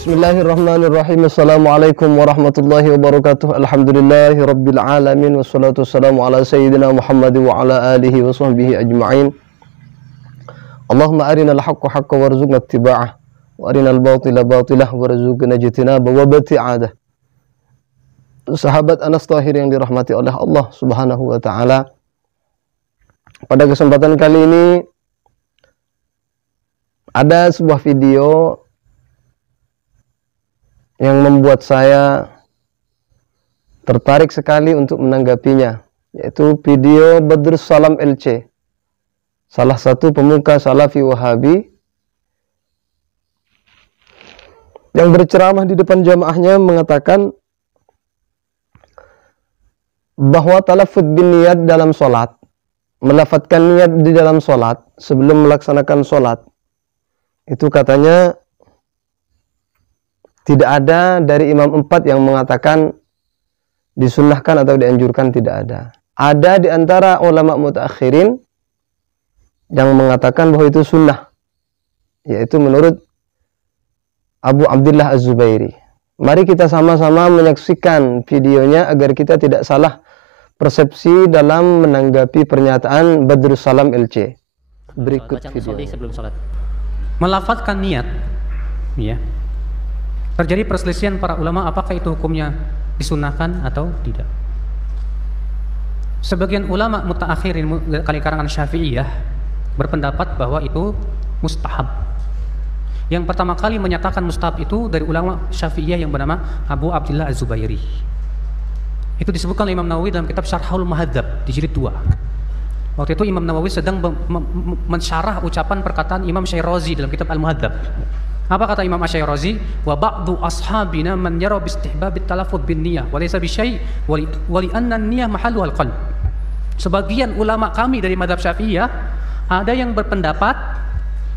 Bismillahirrahmanirrahim. Assalamualaikum warahmatullahi wabarakatuh. Alhamdulillahi rabbil alamin. Wassalatu wassalamu ala sayyidina Muhammad wa ala alihi wa sahbihi ajma'in. Allahumma arinal haqqa haqqa warzuqna ittiba'ah wa arinal batila batilah warzuqna ijtinaba wa bati'adah. Sahabat Anas Tahir yang dirahmati oleh Allah Subhanahu wa taala. Pada kesempatan kali ini ada sebuah video yang membuat saya tertarik sekali untuk menanggapinya, yaitu video Badrus Salam LC, salah satu pemuka Salafi Wahabi yang berceramah di depan jamaahnya mengatakan bahwa talaffuz bin niyat dalam sholat, melafadzkan niat di dalam sholat sebelum melaksanakan sholat, itu katanya tidak ada dari Imam 4 yang mengatakan disunnahkan atau dianjurkan, tidak ada. Ada di antara ulama mutaakhirin yang mengatakan bahwa itu sunnah, yaitu menurut Abu Abdullah Az-Zubairi. Mari kita sama-sama menyaksikan videonya agar kita tidak salah persepsi dalam menanggapi pernyataan Badrus Salam LC. Berikut video. Sebelum salat. Melafadzkan niat, ya. Terjadi perselisihan para ulama apakah itu hukumnya disunnahkan atau tidak. Sebagian ulama mutaakhirin kali karangan Syafi'iyah berpendapat bahwa itu mustahab. Yang pertama kali menyatakan mustahab itu dari ulama Syafi'iyah yang bernama Abu Abdullah Az-Zubairi. Itu disebutkan oleh Imam Nawawi dalam kitab Syarhul Muhadzab di jilid 2. Waktu itu Imam Nawawi sedang mensyarah ucapan perkataan Imam Syairazi dalam kitab Al-Muhadzab. Apa kata Imam Asy-Syairazi? Wa ba'du ashabina man yara bi istihbabit talaffuz bin niyyah wa laysa bi syai' wa li anna an-niyyah mahalluha al-qalb. Sebagian ulama kami dari mazhab Syafi'iyah ada yang berpendapat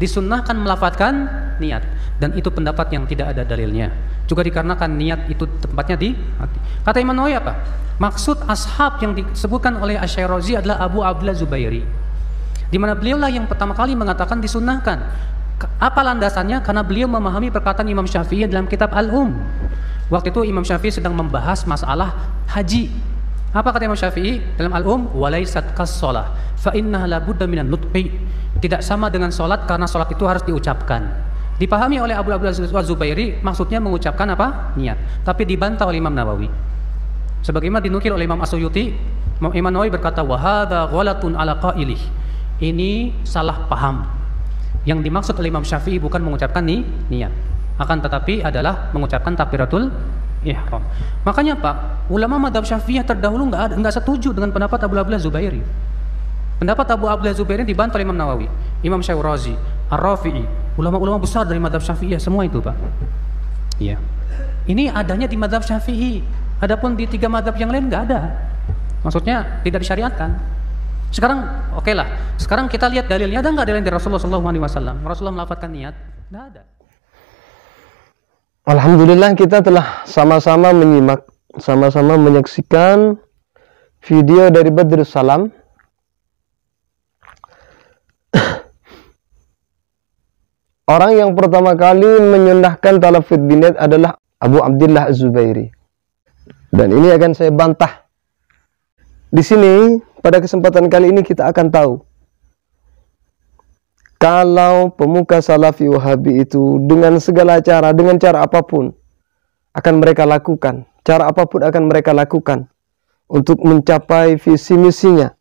disunnahkan melafadzkan niat, dan itu pendapat yang tidak ada dalilnya. Juga dikarenakan niat itu tempatnya di hati. Kata Imam Nawawi apa? Maksud ashab yang disebutkan oleh Asy-Syairazi adalah Abu Abdullah Zubairi, di mana beliaulah yang pertama kali mengatakan disunnahkan. Apa landasannya? Karena beliau memahami perkataan Imam Syafi'i dalam kitab Al-Um. Waktu itu Imam Syafi'i sedang membahas masalah haji. Apa kata Imam Syafi'i dalam Al-Um? Walaysat kas-shalah fa innaha la budda minan nutqi. Tidak sama dengan salat karena salat itu harus diucapkan. Dipahami oleh Abu Abdullah Az-Zubairi maksudnya mengucapkan apa? Niat. Tapi dibantah oleh Imam Nawawi. Sebagaimana dinukil oleh Imam As-Suyuti, Imam Nawawi berkata wa hadza ghalatun ala qailih. Ini salah paham. Yang dimaksud oleh Imam Syafi'i bukan mengucapkan niat, akan tetapi adalah mengucapkan takbiratul ihram. Makanya Pak, ulama mazhab Syafi'iyah terdahulu enggak setuju dengan pendapat Abu Abdullah Zubairi. Pendapat Abu Abdullah Zubairi dibantah oleh Imam Nawawi, Imam Syairazi, Ar-Rafi'i, ulama-ulama besar dari mazhab Syafi'iyah semua itu Pak. Iya. Ini adanya di mazhab Syafi'i. Adapun di 3 mazhab yang lain enggak ada. Maksudnya tidak disyariatkan. Sekarang oke lah. Sekarang kita lihat dalilnya, ada nggak dalil dari Rasulullah SAW? Rasulullah melafadzkan niat? Nggak ada. Alhamdulillah kita telah sama-sama menyimak, sama-sama menyaksikan video dari Badrus Salam. Orang yang pertama kali menyunnahkan talaffuz bin niyat adalah Abu Abdullah Az-Zubairi. Dan ini akan saya bantah. Di sini pada kesempatan kali ini kita akan tahu kalau pemuka Salafi Wahabi itu dengan segala cara, dengan cara apapun akan mereka lakukan, cara apapun akan mereka lakukan untuk mencapai visi misinya,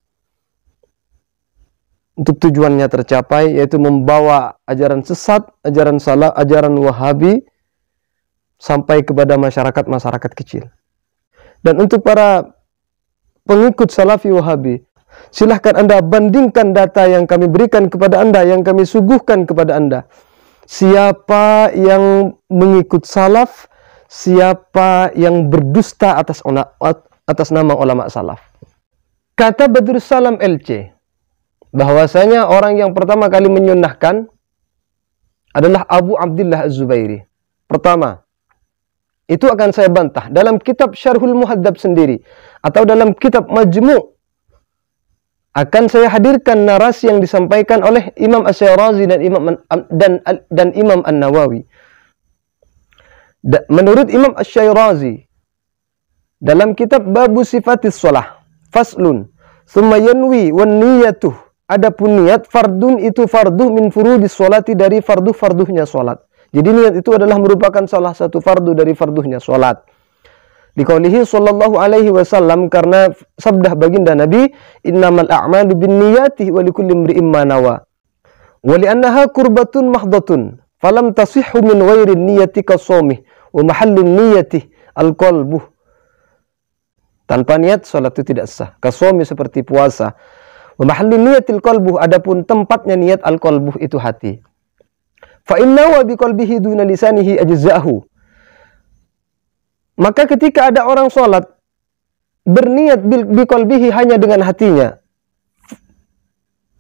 untuk tujuannya tercapai, yaitu membawa ajaran sesat, ajaran salah, ajaran Wahabi sampai kepada masyarakat kecil. Dan untuk para pengikut Salafi Wahabi, silahkan Anda bandingkan data yang kami berikan kepada Anda, yang kami suguhkan kepada Anda. Siapa yang mengikut salaf, siapa yang berdusta atas nama ulama salaf. Kata Badrus Salam LC, bahwasanya orang yang pertama kali menyunnahkan adalah Abu Abdullah Az-Zubairi. Pertama, itu akan saya bantah dalam kitab Syarhul Muhadzab sendiri, atau dalam kitab Majmu' akan saya hadirkan narasi yang disampaikan oleh Imam Asy-Syairazi dan Imam An-Nawawi. Menurut Imam Asy-Syairazi dalam kitab Babu Sifatis Shalah, faslun, summa yanwi wan niyatuh, adapun niat fardun itu fardu min furudis sholati, dari farduhnya salat. Jadi niat itu adalah merupakan salah satu fardu dari farduhnya salat. Liqaulihi sallallahu alaihi wasallam, karena sabda baginda Nabi, innamal a'malu binniyati wa likulli imri'in ma nawa. Wa li'annaha qurbatun mahdhatun falam tasihhu min ghairi niyyati kasawmi wa mahallun niyyati al-qalbu. Tanpa niat salat itu tidak sah. Kasawmi seperti puasa. Wa mahallun niyyatil qalbu, adapun tempatnya niat al-qalbu itu hati. Fa inna wa biqalbihi duna lisanihi ajza'ahu. Maka ketika ada orang sholat berniat biqalbihi, hanya dengan hatinya,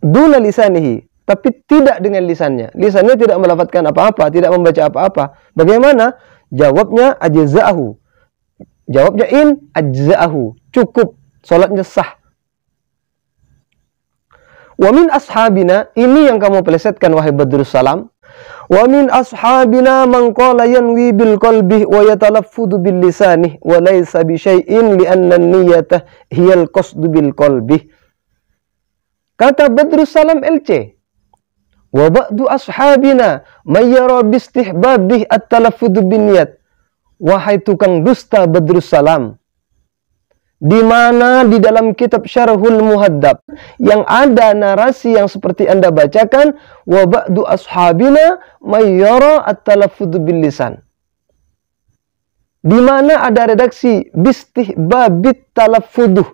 duna lisanihi, tapi tidak dengan lisannya. Lisannya tidak melafadzkan apa-apa, tidak membaca apa-apa. Bagaimana? Jawabnya ajza'ahu. Jawabnya ajza'ahu. Cukup, sholatnya sah. Wa min ashabina, ini yang kamu pelesetkan wahai Badrus Salam. Wa min ashabina man qala yanwi bil qalbi wa yatalaffudu bil lisani wa laysa bi syai'in li anna an-niyyata hiya al-qasdu bil qalbi. Kata Badrus Salam LC, wa ba'du ashabina may yara bi istihbabih at-talaffudu bin niyat. Wahai tukang dusta Badrus Salam, di mana di dalam kitab Syarhul Muhaddab yang ada narasi yang seperti Anda bacakan, wa ba'du ashabina may yara at-talaffudz bil lisan. Di mana ada redaksi bistihbabit talaffudz.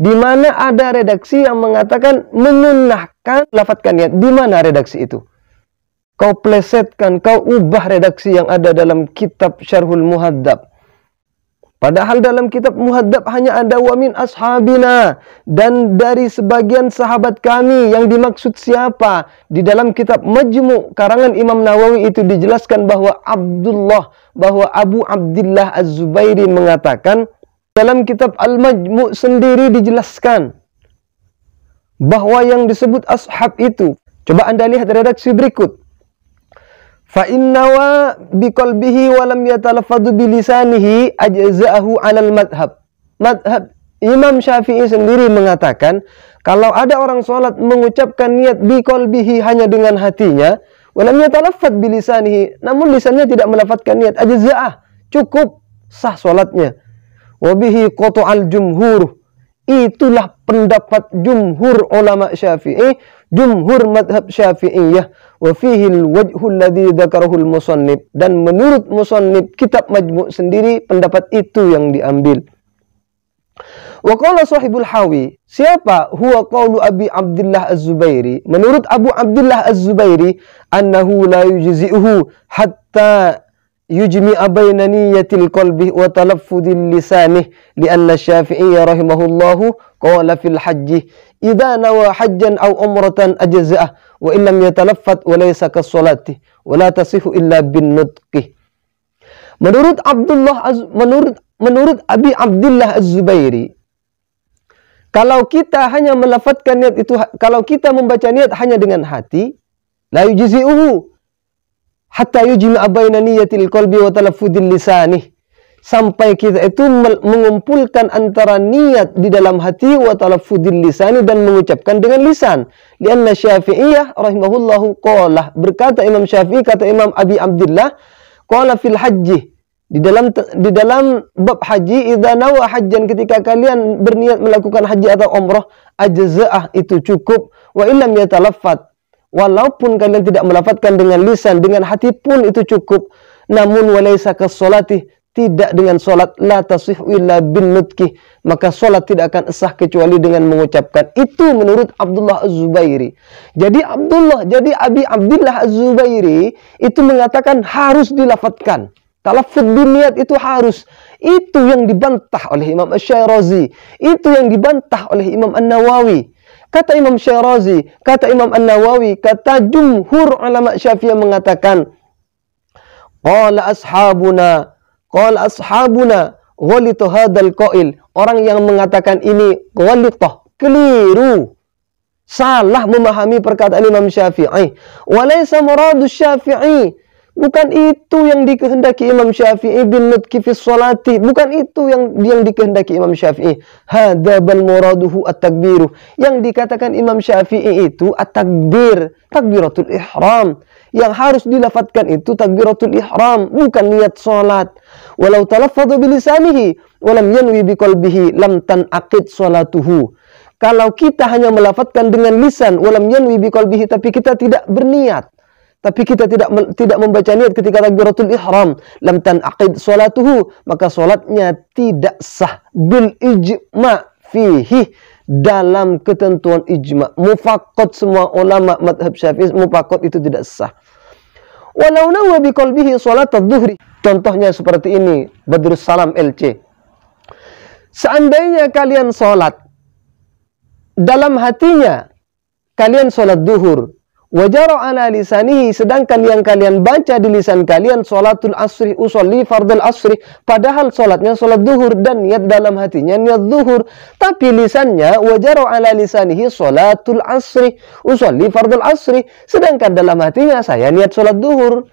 Di mana ada redaksi yang mengatakan menyunnahkan lafadzkan niat. Di mana redaksi itu? Kau plesetkan, kau ubah redaksi yang ada dalam kitab Syarhul Muhaddab. Padahal dalam kitab Muhaddab hanya ada wa min ashabina, dan dari sebagian sahabat kami. Yang dimaksud siapa? Di dalam kitab Majmu' karangan Imam Nawawi itu dijelaskan bahwa Abu Abdillah Az-Zubairi mengatakan, dalam kitab Al-Majmu' sendiri dijelaskan bahwa yang disebut ashab itu, coba Anda lihat redaksi berikut. Fa innawa biqalbihi wa lam yatalaffadhu bilisanihi ajza'ahu 'alal madhab. Madhab Imam Syafi'i sendiri mengatakan, kalau ada orang sholat mengucapkan niat biqalbihi hanya dengan hatinya, wa lam yatalaffadh bilisanihi, namun lisannya tidak melafadzkan niat, ajza'ah, cukup, sah sholatnya. Wa bihi qata'al jumhur, itulah pendapat jumhur ulama Syafi'i, jumhur madhab Syafi'iyah. Wa fihi al-wajhu alladhi dzakarahu al-musannif, dan menurut musannif kitab Majmu' sendiri pendapat itu yang diambil. Wa qala sahibul Hawi, siapa? Huwa qaulu Abi Abdillah Az-Zubairi, menurut Abu Abdillah Az-Zubairi, annahu la yujzi'uhu hatta yujmi'a baina niyyatil qalbi wa talaffudil lisanih, li'anna Syafi'iyya rahimahullahu qala fil hajji idza nawa hajjan aw umratan ajza'ah wa illam yatalaffat wa laysa kas-salati wa la tasihu illa bin nutqi. Menurut Abi Abdillah Az-Zubairi, kalau kita hanya melafadzkan niat itu, kalau kita membaca niat hanya dengan hati, la yujzi'uhu hatta yujmi'a baina niyyatil qalbi wa talaffudil lisanih, sampai kita itu mengumpulkan antara niat di dalam hati wa talaffudil lisani, dan mengucapkan dengan lisan. Lianna Syafi'iyah rahimahullahu qala, berkata Imam Syafi'i, kata Imam Abi Abdillah, qala fil hajji, di dalam bab haji, idza nawa hajjan, ketika kalian berniat melakukan haji atau umrah, ajza'ah, itu cukup, wa illam yatalaffat, walaupun kalian tidak melafadzkan dengan lisan, dengan hati pun itu cukup. Namun walaysa kas-salati, tidak dengan solat, la tasihhu illa bin nutqi, maka solat tidak akan sah kecuali dengan mengucapkan. Itu menurut Abdullah Az-Zubairi. Jadi Abi Abdillah Az-Zubairi itu mengatakan harus dilafadzkan. Talaffuz bin niat itu harus. Itu yang dibantah oleh Imam Asy-Syairazi, itu yang dibantah oleh Imam An-Nawawi. Kata Imam Syirazi, kata Imam An-Nawawi, kata jumhur ulama Syafi'iyah mengatakan, qala ashabuna ghalita hadzal qail, orang yang mengatakan ini ghalithah, keliru, salah memahami perkataan Imam Syafi'i. Walaysa muradu Syafi'i, Bukan itu yang dikehendaki Imam Syafi'i bin nutqi fi sholati. Bukan itu yang dikehendaki Imam Syafi'i. Hadza bal muraduhu at-takbiru. Yang dikatakan Imam Syafi'i itu at-takbir, takbiratul ihram. Yang harus dilafadzkan itu takbiratul ihram, bukan niat salat. Walau talaffadhu bilisanihi wa lam yanwi biqalbihi lam tanaqid sholatuhu. Kalau kita hanya melafadzkan dengan lisan walam yanwi biqalbihi, tapi kita tidak berniat, tapi kita tidak membaca niat ketika takbiratul ihram, lam tanaqid sholatuhu, maka salatnya tidak sah. Bil ijma' fihi, dalam ketentuan ijma', mufaqqat semua ulama madhab Syafi'i, mufaqqat itu tidak sah. Walau nawwa biqalbihi salat adh-dhuhri, contohnya seperti ini, Badrus Salam LC. Seandainya kalian salat, dalam hatinya kalian salat duhur, wajara ala lisanihi, sedangkan yang kalian baca di lisan kalian salatul asri, usolli fardul asri, padahal salatnya salat duhur dan niat dalam hatinya niat duhur, tapi lisannya wajara ala lisanihi salatul asri, usolli fardul asri, sedangkan dalam hatinya saya niat salat duhur.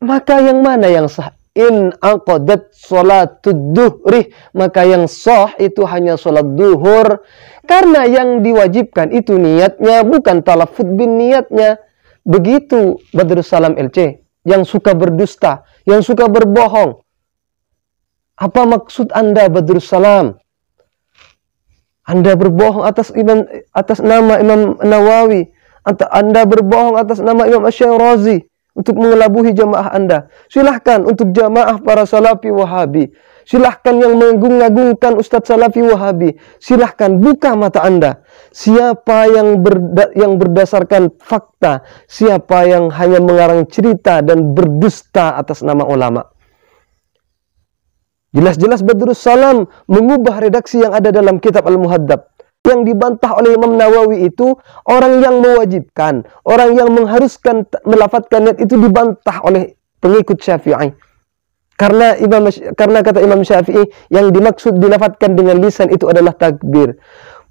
Maka yang mana yang sah? In aqadat salatud duhri, maka yang sah itu hanya salat duhur. Karena yang diwajibkan itu niatnya, bukan talaffuz bin niatnya. Begitu Badrus Salam LC, yang suka berdusta, yang suka berbohong. Apa maksud Anda Badrus Salam? Anda berbohong atas nama Imam Nawawi. Anda berbohong atas nama Imam Asy-Syirazi untuk mengelabuhi jamaah Anda. Silahkan untuk jamaah para salafi wahabi. Silahkan yang mengagung-agungkan Ustadz Salafi Wahabi, silahkan buka mata Anda. Siapa yang berdasarkan fakta, siapa yang hanya mengarang cerita dan berdusta atas nama ulama. Jelas-jelas Badrus Salam mengubah redaksi yang ada dalam kitab Al-Muhaddab. Yang dibantah oleh Imam Nawawi itu orang yang mewajibkan, orang yang mengharuskan melafadzkan niat itu dibantah oleh pengikut Syafi'i. Karena kata Imam Syafi'i yang dimaksud dilafadzkan dengan lisan itu adalah takbir.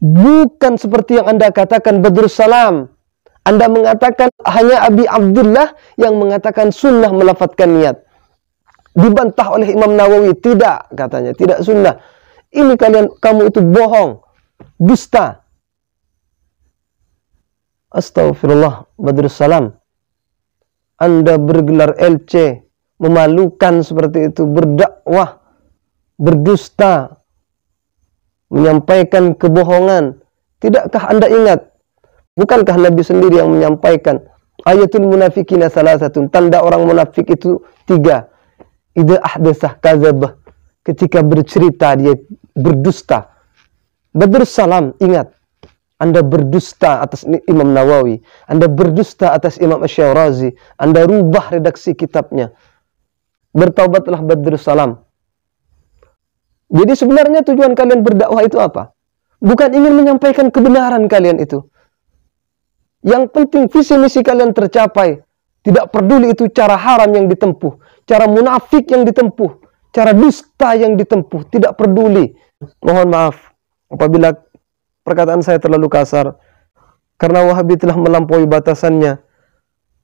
Bukan seperti yang Anda katakan Badrus Salam. Anda mengatakan hanya Abi Abdullah yang mengatakan sunnah melafadzkan niat. Dibantah oleh Imam Nawawi, tidak katanya, tidak sunnah. Ini kamu itu bohong, dusta. Astagfirullah Badrus Salam. Anda bergelar LC, memalukan seperti itu, berdakwah, berdusta, menyampaikan kebohongan. Tidakkah Anda ingat? Bukankah Nabi sendiri yang menyampaikan ayatul munafikina salasatun, tanda orang munafik itu 3. Idza ahdatsah kadzabah, ketika bercerita dia berdusta. Badrus Salam, ingat, Anda berdusta atas Imam Nawawi, Anda berdusta atas Imam Asy-Syirazi, Anda rubah redaksi kitabnya. Bertaubatlah Badrus Salam. Jadi sebenarnya tujuan kalian berdakwah itu apa? Bukan ingin menyampaikan kebenaran kalian itu. Yang penting visi misi kalian tercapai. Tidak peduli itu cara haram yang ditempuh, cara munafik yang ditempuh, cara dusta yang ditempuh, tidak peduli. Mohon maaf apabila perkataan saya terlalu kasar, karena Wahabi telah melampaui batasannya,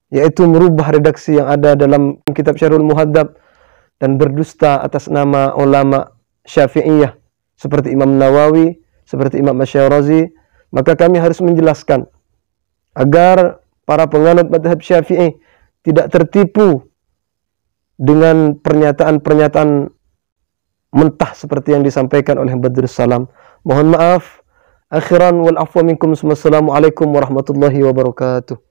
yaitu merubah redaksi yang ada dalam kitab Syarhul Muhaddab dan berdusta atas nama ulama Syafi'iyah seperti Imam Nawawi, seperti Imam Asy-Syirazi. Maka kami harus menjelaskan agar para penganut mazhab Syafi'i tidak tertipu dengan pernyataan-pernyataan mentah seperti yang disampaikan oleh Badrus Salam. Mohon maaf. Akhiran wal afwa minkum. Wassalamualaikum warahmatullahi wabarakatuh.